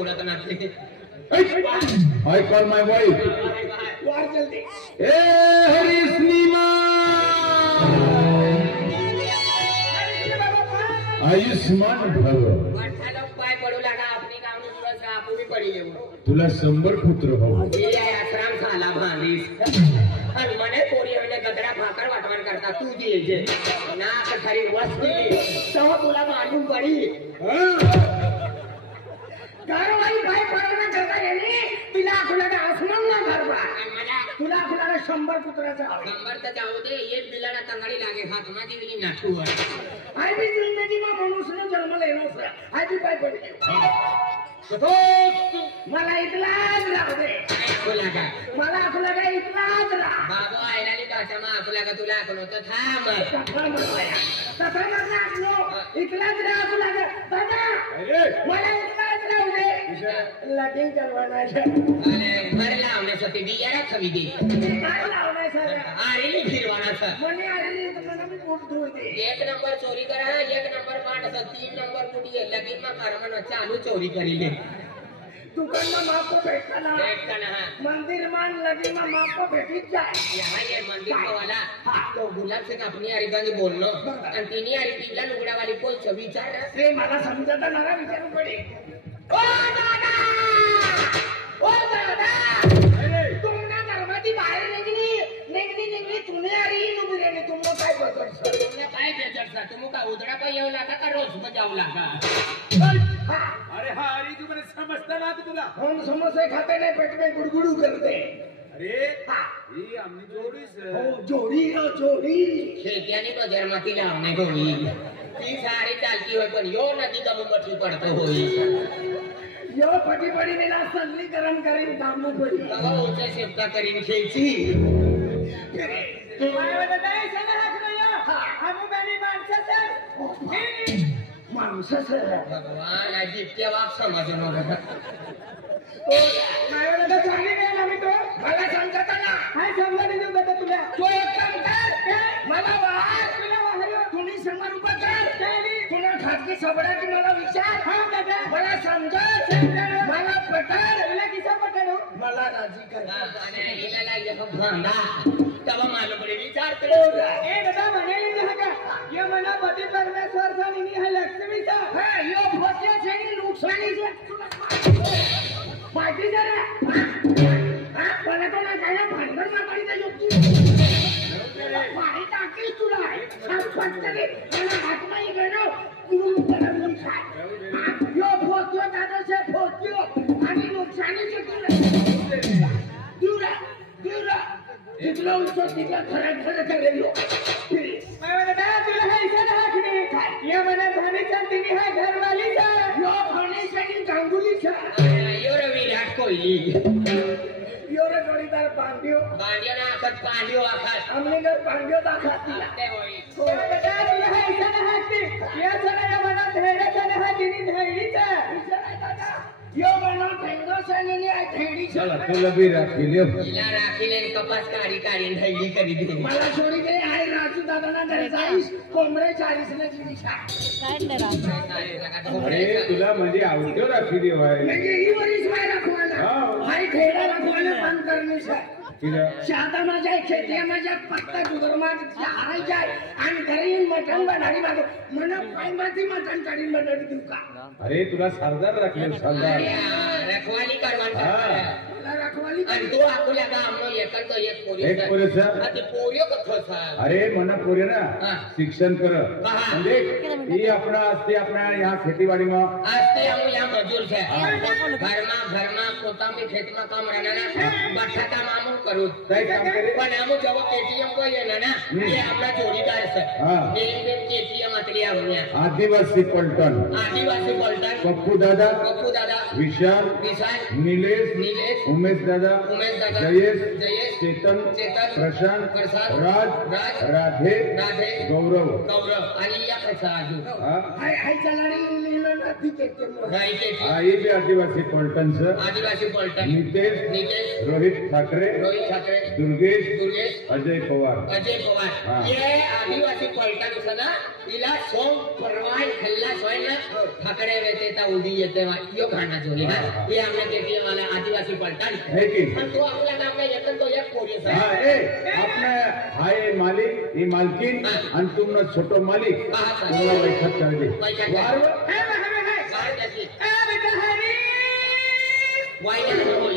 ओळख नसते. I call my wife. वार चलते. आयुष्मान भव. पाय पडू लागा आपली गावनी तुळस आपू बी पडी येऊ. तुला 100 पुत्र हो. आश्रम झाला भांडीस आणि मने पोरी म्हणजे गदरा भाकर वाटवण करता तू जे नाक खरी वस्ती तेव्हा तुला मांडून पडी. घरवाली बाई पडवणं करता येणे तिला खुला आसमान ना घरवा तुला खुला 100 पुत्राचा 100 तर जाऊ दे एक दिलाना तंगडी लागे हात मा दिली नाठू आय बी जिंदगी मा मनुष्य जन्म लेनो आय बी बाई पडली. मला इतलाच राहू दे. मला खुला का इतलाच राहा बाबा आयलाली भाषा मा खुला का तुला कोण होतं थांब तसा म्हणला इतलाच राहा खुला का दादा मला इतलाच राहू दे. लटिंग करवायचं अरे घर लावण्यासाठी बियारा खवी दे काय लावण्याचं आरेली फिरवानाचं म्हणे आरेली तुम्हाला मी पोट धुवते. 1 नंबर चोरी करा 1 नंबर पाठ असं 3 नंबर कुठे आहे लगीन मा कारमन चालू चोरी करीले. दुकान में माप बैठना मंदिर मान लगी में माप भेटी जाए यहाँ ये मंदिर को वाला तो गुलाब से अपनी अरिगंज बोलनो आणि तिनी अरी पिल्ला लुगडा वाली कोण विचार रे मला समजता ना विचारू पडे. ओ दादा तुमना धर्माची बाहेर निघली तुम्ही अरी लुगडे ने तुमने काय बदलसा तुमने काय बेजडसा तुम का उदड़ा पे येऊ लागा का रोज में जाऊ लागा. अरे हा अरे तू मला समजता ना तुला हम समोसे खाते नाही पेट में गुडगुडू करते. अरे ही आमनी जोडीच हो जोडी खेत्याने बजार माती लावणे होई ती सारी चालती होय पण यो नदी का मुठी पडतो होई यो फटी पडी ने ना सल्लीकरण करीन दामू पडी बाबा ओच्या शेपटा करीन खेची. मला नाही सना हाकराया आम्ही बनी माणसाचं माणसाचं भगवान आजी त्या वाप समजून होता. मला चांगली नाही आम्ही तो मला समजता ना काय समजलं देऊ दादा तुला तो एक काम कर मला वाह तुला वाहलो तुम्ही 100 रुपये कर तुला खाजगी सबडाची मला विचार हा दादा मला समजत मला पटल तुला किसा पटलो मला राजी कर आणि हिला लागले हो भांडा तवा मला बरे विचार करू. ए दादा म्हणे ना का ये मना पती परमेश्वर चा निनी है लक्ष्मीचा हा यो फसल्या छेनी नुकसानीचे माहिती जरा हा मला तो ना काय भांडण ना पडी त्या योग्य पाणी टाकीस तुला पटकन मला हात नाही गेलो तू बनवून खा यो फोटो दादा से फोटो आणि नुकसानीचे तुला दूरा जितला उंच तितला खरा करेलो. मला तुला है इसे ना हाकने ये मना धानी चंदनी है घरवालीचा यो फणीसाठी गांगुलीचा यो विराट कोहली यो रे जोडीदार बांडियो ना आखात पांडियो आखात आमने घर पांडियो दाखात ते होई दादा तुला है इसे ना हाकते या सना या मना धेडा ना हा जिनी धैडीचा दादा यो मना ठेंगो सनीने आ ठेडी चला तुला बी राखीले हिला राखीले कपास काढी धैडी करी दे मला सोडी दे आई राजू दादा ना घरी जाईस कोंबडे 40 ने जिनिसा अरे तुला म्हणजे आवडतो राखीले होय म्हणजे ही वरीस वाय राखवाला हाय ठेडा राखवाला बंद करण्याचा शादा माझ्या खेतिया माझ्या पत्ता गुदरमा हाय जाय आणि घरी मटण बनाडी मागो मन पायमाती मटण काढी बनवली देऊ का. अरे तुला सरदार राखले सरदार रखवाली करवान रखवाली आणि तो आकुल्या का आमनो एकल तो एक पोरीचा ते पोरियो कथोसा अरे मना पोरे ना शिक्षण कर म्हणजे ही अपना असते अपना यहाँ खेतीबाड़ी में असते हम यहाँ मजदूर छे घरमा पोता में खेत में काम रहना ना बट्ठा का मामू करू काय काम करे पण हम जब केटीएम को ये ना ये अपना जोड़ीदार से दिन केटीएम अतली हमने आदिवासी पलटन पप्पू दादा विशाल नीलेश उमेश दादा जयेश चेतन प्रशांत राज राधे गौरव आणि या प्रसाद हाय चलाडी ना नाती केके हा हे बी आदिवासी पलटणचं आदिवासी पलटण नितेश रोहित ठाकरे दुर्गेश अजय पवार ये आदिवासी पलटण से ना इला सोम परवाई खल्ला सोय ना ठाकरे वेते ता उदी येते यो गाना जो है ये हमने केके वाला आदिवासी पलटण है की पण तो आपला नाम काय येतं तो एक पोरीस आहे हा ए आपने हाय मालिक ही मालकिन आणि तुमनं छोटो मालिक तुम्हाला बैठक कर दे वार जाती बेटा हरी वाईला न होई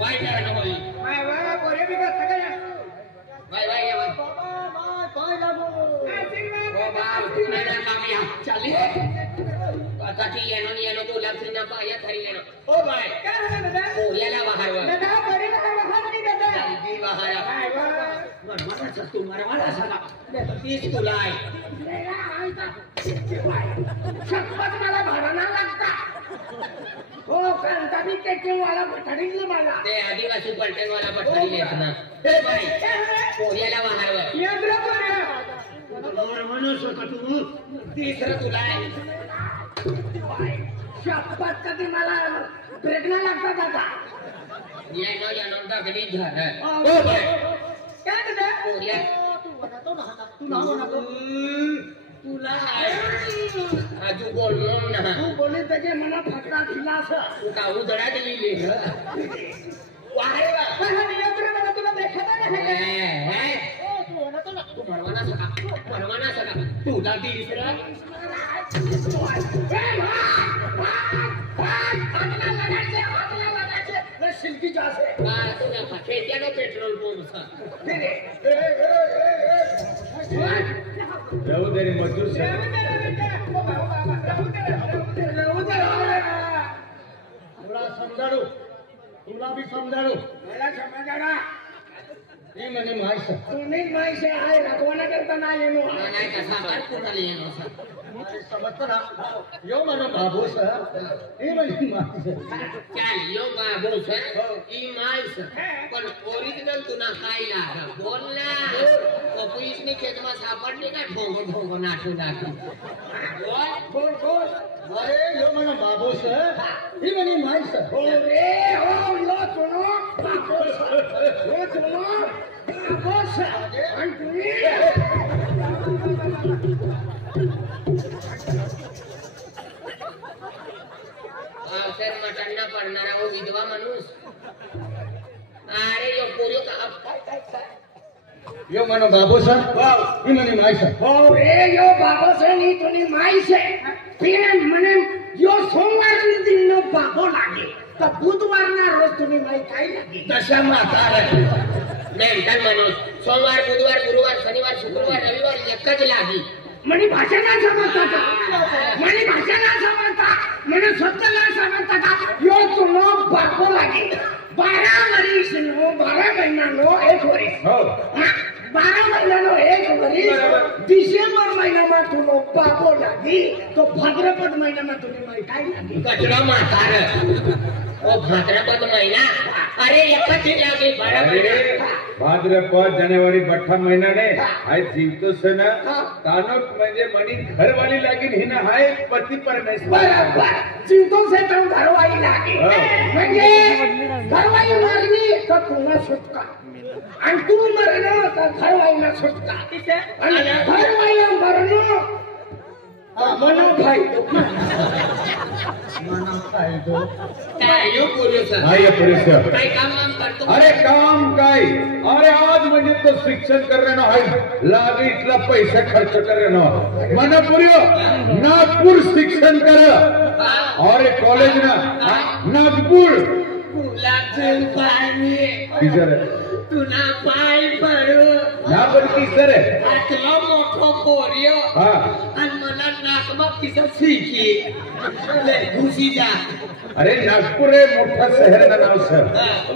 वाईला न होई वाय पोरे बी कसं काय वाई ये पाय लागो ओ बाप तू नाही ना कामी चाली आता ती येनो गुलाब सिंह पाया खरी येनो ओ बाय काय झालं दादा पोऱ्याला बाहेर दादा पोरे ना वाहन दादा जल्दी बाहेर मरवाना तू मरवाना सगा 30 तुला आहे शपथ मला भराना लागता हो कांता मी केके वाला पठाडीले मला ते आदिवासी पलटण वाला पठाडीले ना ए बाई पोऱ्याला बाहेर यंत्र पोरे मरवाना सगा तू तिसरं तुला आहे शपथ कधी मला प्रेरणा लागतात आता येनो दगडी झालं ओ बाई काय दादा पोऱ्या तू नाव नको तुला आजू बोललो ना तू बोलले त्याचे मला फटका दिला असं तू का उदडा दिली वारे वा पण यंत्र मला तुला देखत नाही तू मरवाना सका तुला तिसरा शिल्की जासे तुला खेत्यानं पेट्रोल पंप जाऊ दे रे मजूर साहेब तुला भी समजाडू मला समजाडा ही म्हणे माहिती तुम्हीच माहिती आहे राखवाना करता नाही येणो नाही कसा काय कोणाला येणो समजतं ना यो मला बाबू सर ही म्हणे माहिती चाल यो बाबू सर ई माइस पण ओरिजिनल तुना काय लाग बोल ना कपुईसनी खेतमा सापडली का ढोंग नाटू बोल अरे यो मला बाबू सर ही म्हणे माहिती सर अरे हो यो सुनो बाबू सर यो सुनो बाबू सर आणि तुम्ही सर मटणना पडणारा हो विधवा माणूस अरे यो पोरी का यो मनो बाबू सर ही म्हणे माहिती सर हो रे यो बाबू सर नी तुनी माहिती आहे पिन म्हणे यो सोमवार दिन नो बाबो लागे तर बुधवारना रोज तुम्ही माहिती काय लागे दशा म्हातारा मेंटल माणूस सोमवार बुधवार गुरुवार शनिवार शुक्रवार रविवार एकच लागी म्हणे भाषा ना समजता का म्हणे भाषा ना समजता म्हणे स्वतः ना समजता का यो तुनो बाबो लागे 12 वर्ष नो 12 महिना नो एक वर्ष हो 12 महिना नो एक वर्ष डिसेंबर महिना में तुनो बाबो लागी तो भाद्रपद महिना में तुम्हें माहिती काय लागी कचरा म्हातारा ओ भाद्रपद महिना अरे एकच लागे 12 महिना भाद्रपद जानेवारी 12 महिन्याने हाय जीवतो सण तानक म्हणजे मनी घरवाली लागीन हिना हाय पती परमेश्वर बरोबर जीवतो से तो घरवाली लागे म्हणजे घरवाली मरली तर तुला सुटका आणि तू मरलो तर घरवालीला सुटका आणि घरवालीला मरलो मनो भाई काय यो पोलीस हाय पोलीस काय काम करतो अरे काम काय अरे आज म्हणजे तो शिक्षण करणे ना हाय लागे इतला पैसा खर्च करे ना मनपुरियो नागपूर शिक्षण कर और कॉलेज ना नागपूर तुला चल पाणी किजर तुना पाय पडू ना पण किजर आतला मोठो पोरियो हा आणि मला नाकमा किसा सीकी ले घुसी जा अरे नागपूर रे मोठा शहर का नाव सर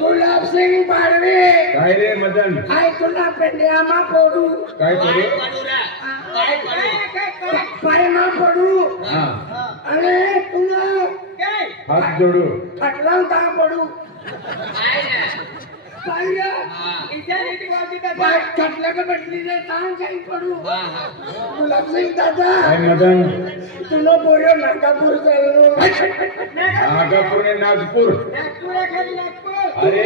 गुलाब सिंह पाडवे काय रे मदन काय तुला पेंड्यामा पडू काय करू काय पडू पायमा पडू हा अरे तुला काय हात जोडू फटला ता पडू काय ना तुला बोल नागपूर नागपूर ने नागपूर अरे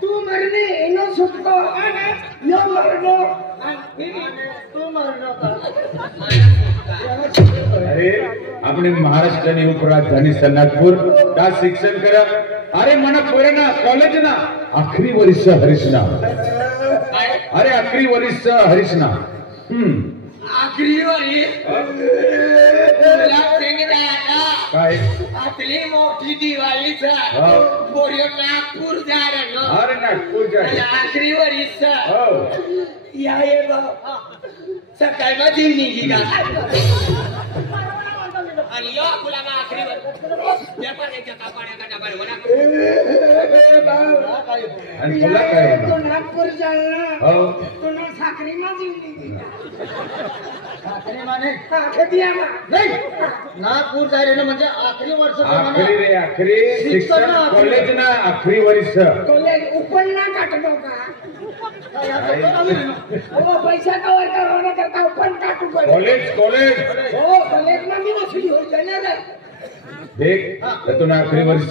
तू मरणे येणं सुटतो न मरणो अरे अपने महाराष्ट्र ने उपराजधानी नागपूर का शिक्षण करा अरे मना पोरांना कॉलेज ना आखरी वर्ष हरीशना अरे आखरी वर्ष हरीशना आखरी काय आपली मोठी दिवाळीचा बोरियो नागपूर जाणार अरे नागपूर जाय आखरी वरीच हो या ये सकाळी मध्ये निघी का आणि यो आपला आखरी आणि तुला काय तू नागपूर जाणार हो तुला साखरी माझी निघी आखरी माने कधी नाही नागपूर जायला म्हणजे आखरी वर्ष आखरी रे आखरी शिक्षण कॉलेज ना आखरी वर्ष कॉलेज उपन्ना काटतो का हो पैसा कवर करवण्या करता पण काटू कॉलेज कॉलेज हो कॉलेज में मी नसली हो जाणार देख तुला आखरी वर्ष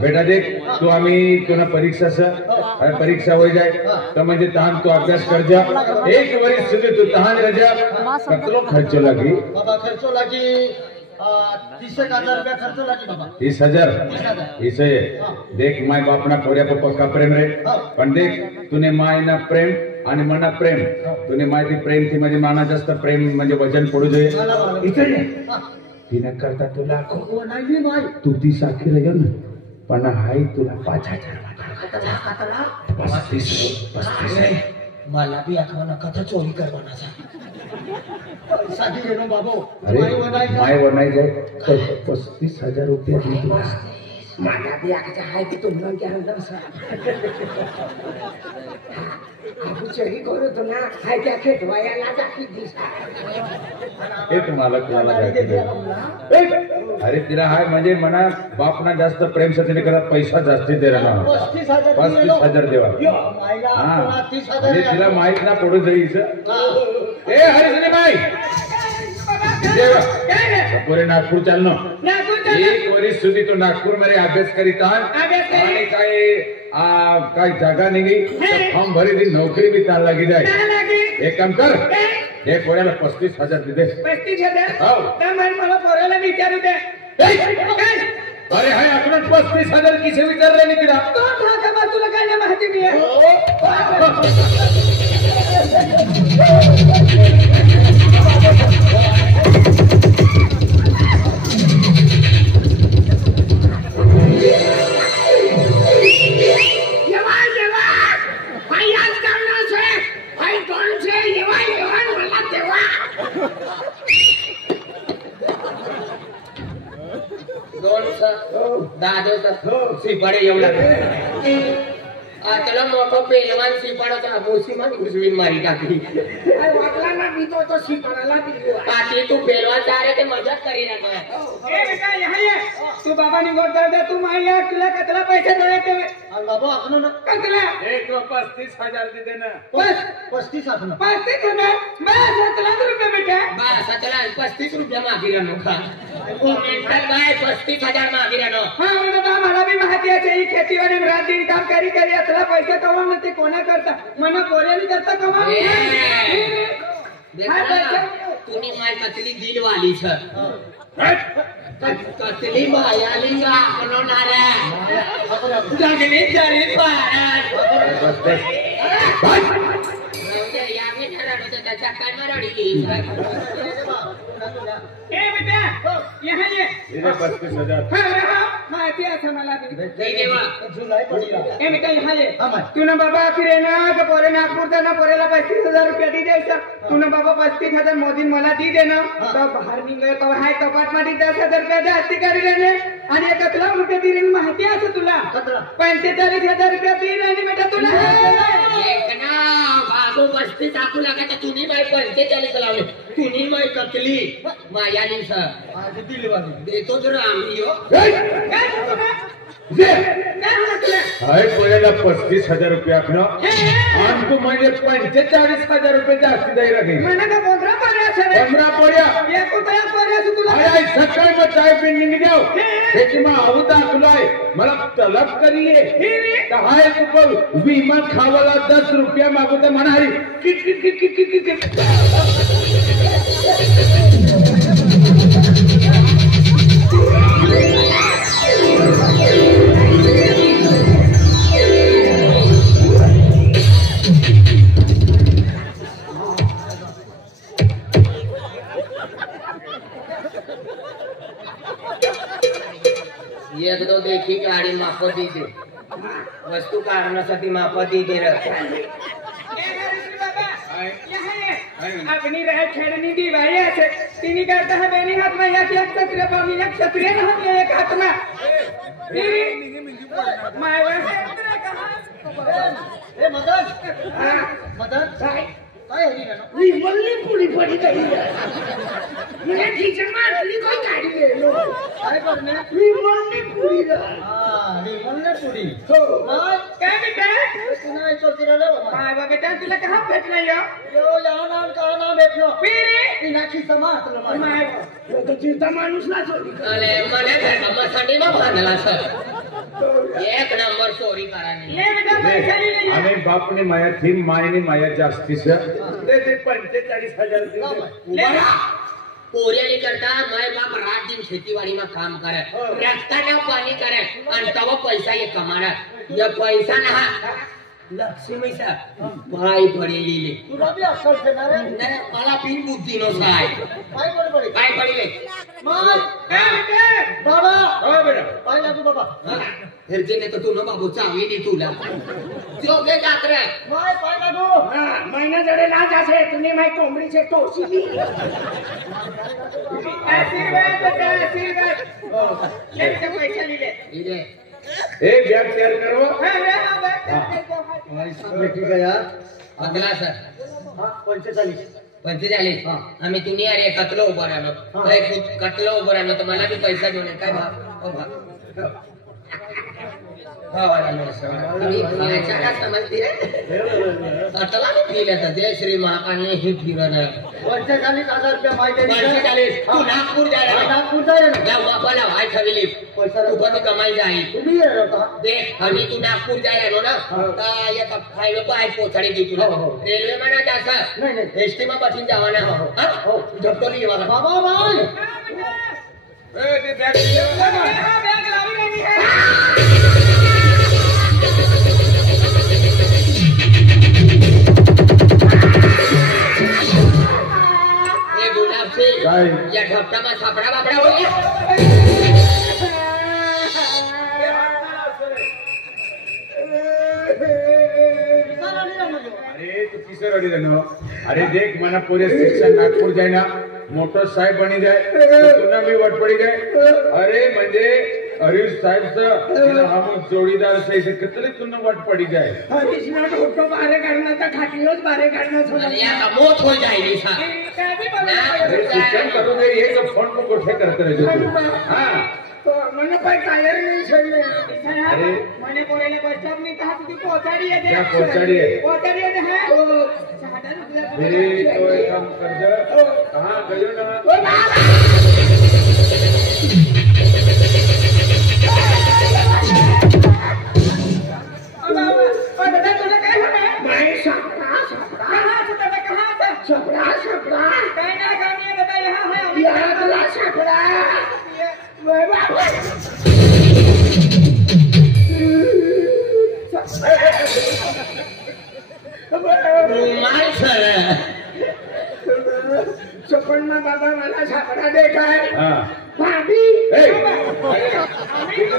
बेटा देख तू आम्ही तुला परीक्षा अरे परीक्षा हो जाए तो म्हणजे तहान तू अभ्यास कर जा एक वर्ष सुधी तू तहान रह जा कतलो खर्चो लगी बाबा खर्चो लागी 30,000 रुपया खर्चो लागी बाबा 30,000 इसे देख माय बाप ना पोऱ्या पप्पा का प्रेम रे पण देख तूने माय ना प्रेम आणि मना प्रेम तूने माहिती प्रेम थी म्हणजे माना जास्त प्रेम म्हणजे वजन पडू जाईल इथे तिने करता तुला नाही माय तू ती साखी रह ना पण हाय तुला 5,000 35 मला भी आठवण कथा चोरी करवानाचा साठी गेलो बाबू अरे माय वर नाही जाय 35,000 रुपये दी तुला मला भी आखच्या हाय की तुम्हाला क्या आपू चोरी करू तो ना हाय क्या खेटवायला जाकी दिसा हे तुम्हाला कुणाला अरे तिला हाय म्हणजे मना बापना जास्त प्रेम साठी करत पैसा जास्ती दे रहा 35,000 देवा हा म्हणजे तिला माहित ना पडू जाईल ए हरीशने माई देवा पुरे नागपूर चालनो एक वर्ष सुधी तो नागपूर मध्ये अभ्यास करीत आणि काय जागा निघी फॉर्म भरी दी नोकरी भी ताल लगी जाए एक काम कर एक पोऱ्याला 35,000 दे 35,000 हो मला पोराला विचारू दे अरे हाय आपण 35,000 किसे विचारले नाही तिला तुला काय नाही माहिती मी सिपाडे एवढा त्याला मोठं पेलवान सिपाडाचा मोसीमान उजवीन मारी टाकली वाटला ना मी तो सिपाडाला टाकली तू पेलवान अरे ते मजाक करी तू बाबा निघोट दे तू माहिती तुला कतला पैसे द्यायचे बाबा आपण ना कतला एक 35,000 दे देना बस 35,000 35,000 बस 7 रुपये बेटा बस 35 रुपये मागी रानो का काय 35,000 मागी रानो हा बाबा मला भी माहिती आहे ही खेतीवाडी रात दिन काम करी करी असला पैसे कमावणं ते कोणा करता मना पोऱ्यानी करता कमाव तुम्ही माय कतली दिल वाली छ कतली मायाली का बनवणाऱ्या जगली जरी त्याच्या काय मराठी बेटा यहाँ ये 35,000 माहिती आहे मला जुलाई पडला बेटा यहाँ ये तू ना बाबा फिर ना पोरे नागपूर जाना पोरेला 35,000 रुपया दी द्यायचा तू ना बाबा 35,000 मोदी मला दी देना तो बाहेर निघे तो हाय कपाट मध्ये 10,000 रुपया जास्ती करी देणे आणि 1 लाख रुपये दिले माहिती आहे तुला 45,000 रुपया दी आणि बेटा तुला एक ना बाबू 35 टाकू लागा तर तुम्ही बाई 45 लावले तुम्ही बाई कतली मायाली सर दिली वाली देतो जर आम्ही काय म्हणत तुला हाय पहिल्याला 35,000 रुपये आपलं आणि तू म्हणजे 45,000 रुपये जास्ती द्यायला घे म्हणा का 15 पर्याय सर 15 पर्या 1 रुपया पर्याय तुला अरे सकाळी मग चाय पिंडी निघाव त्याची मग आवता तुलाय मला तलब करीये तर हाय तू विमा खावाला 10 रुपया मागवते म्हणाली kit kit kit kit kit kit एक दो देखी गाडी मापत दे वस्तू कारणासाठी मापत दे अपनी रह छेड़नी दी भाई ऐसे तीनी करता है बेनी हाथ में एक क्षत्रिय पानी एक क्षत्रिय हाथ में एक हाथ में मैं वैसे ए मदन काय हरी ना विमलनी पुढी पडी काही म्हणजे टीचर मारली काय गाडी गेलो काय करणे विमलनी पुढी हां विमलने पुढी हो काय काय बेटा पुन्हा चलती राहिलो काय बा बेटा तुला कहा भेटला यो लहान का ना भेटलो पिरे तिनाची समातलं माय तो चिता माणूस ना चोरी अरे मला घरकामासाठी ना भांडला सर एक नंबर चोरी करानी ये बेटा पैसा नहीं आणि बापने माया थी मायने माया जास्तीच ते 45,000 ले पोरियाली करता माय बाप रात दिन खेतीवाड़ी में काम करे रस्ता ना पानी करे आणि तव पैसा ये कमाना ये पैसा ना लक्ष्मी सा भाई पडेली तुला बी अक्कल देणार रे नाही मला बिन बुद्धी नो साय काय पडले माय बाबा हो बेटा काय लागू बाबा फिरते ने तो तू न बाबू चावी दी तुला जोगे जात रे माय काय लागू महिना जडे ना जासे तुम्ही माय कोंबडी से टोचली आशीर्वाद बेटा आशीर्वाद ले बेटा पैसा ले एक बॅग तयार करो ठीक आहे यार अगला सर हां 45 45 आम्ही तुम्ही अरे कतलो उभं राहिलो काय कतलो उभं राहिलो तर मला बी पैसा देऊन काय भाव ओ भाव तुम्ही खायच्या का समजते कतला मी फिरत जय श्री महाकाली ही फिरत 45,000 रुपये माहिती 45 तू नागपूर जायला नागपूर जाय ना या बापाला वाय ठेवली पैसा तू कधी कमाई जाईल तुम्ही ये होता देख हल्ली तू नागपूर जायला ना तर या खायला पाय पोचाडी दे तुला रेल्वे म्हणा जास्त नाही नाही एसटी मा बसून जावा ना हो झपटोली येवा बाबा बाय ए ते बॅग बॅग लावी नाही ए गुलाब सिंह काय या झपटा मा सापडा बापडा होईल अरे तू किसर अडी रहना अरे देख मना पूरे शिक्षण नागपूर जाए ना मोटर साहेब बनी जाए तुला भी वट पड़ी जाए अरे म्हणजे हरीश साहेब हम जोडीदार से कितने तुला वट पड़ी जाए हरीश ना फोटो बारे काढणं तर खाटीलोच बारे काढणं या का मोत हो जाईल सा अरे शिक्षण करोगे ये तो फोन को कोठे करते रहे हां મને કોઈ ટાયર નહીં છોડે અરે મને પોરેને બચાવ ની કहा તું પોતાડી દે क्या पोचाड़ी है પોતાડી દે હે मेरे तो एक काम कर दे कहां गयो ना ओ दादा तुला काय हवे नाही सापडा कहां से दादा कहां से सापडा काय ना गाणी आहे दादा यहां है यहां तुला सापडा रुमाल सर सपना बाबा मला सापडा दे काय भाभी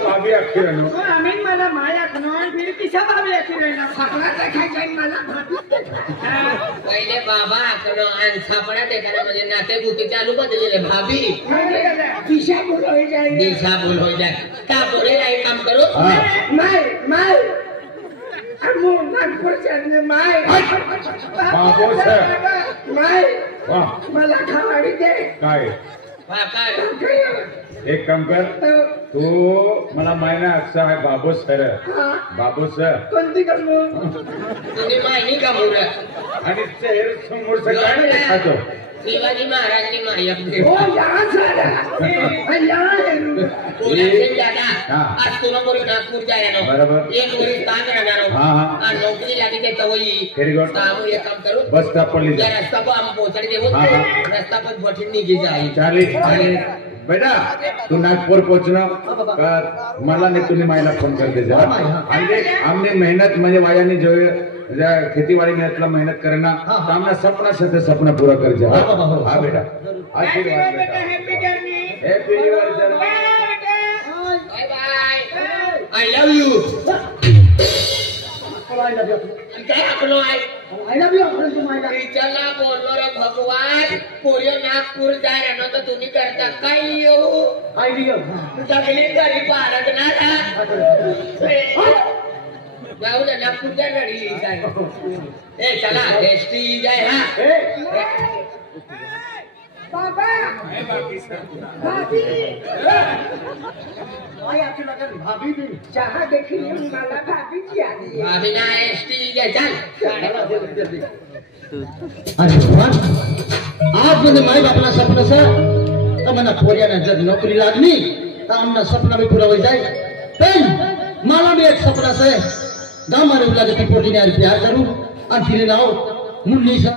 भाभी आखी रहनो आम्ही मला माया खनोन फिर किसा भाभी आखी रहना सापडा देखायचा मला भाभी पहिले बाबा आखनो आणि सापडा देखायला म्हणजे नाते गुती चालू बदलले भाभी दिशा भूल हो जाए दिशा भूल हो जाए का बोले एक काम करो माय अमो नागपूर चलने माय बाबो सर माय वाह मला खावाडी दे काय हा काय एक काम कर तू मला महिना असा आहे बाबू सर बाबू सर कोणती करू तुम्ही माहिती का मुलं आणि चेहर समोरचं काय नाही खातो शिवाजी महाराजांनी माहिती हो यहाँ से यहाँ हा. आज तुला बोलू नागपूर जायला बरोबर. एक वरील ताज राहणार हा, हा. आणि नोकरी लागली ते तवई Very good. एक काम करू बस स्टॉप पडली त्या रस्ता पण आम्ही पोहोचले देऊ हा, हा. रस्ता पण बठीन निघी जाईल चालेल बेटा तू नागपूर पोहोचणं का मला नाही तुम्ही मायला फोन करते जा आमने मेहनत म्हणजे वायाने जो खेतीवाड़ी में इतना मेहनत करना तो हमने सपना से सपना पूरा कर जा हाँ बेटा आशीर्वाद बेटा happy journey bye bye I love you काय आपलो आहे चला बोललो रे भगवान पोरियो नागपूर जाय ना तर तुम्ही करता काय येऊ सगळी घरी पारत ना जाऊ दे नागपूर जाय गाडी जाय ए चला एसटी जाय हा बाबा भाभी भी जहाँ देखी मला भाभीची आली भाभी ना एसटी जाय चल अरे भगवान आज मैंने माई बापना सपना से तो मैंने पोरिया ने जब नौकरी लागली तो हमने सपना भी पूरा हो जाए पण मला भी एक सपना से गाँव में लगे पोटी ने प्यार करूं और फिर नाओ मुन्नी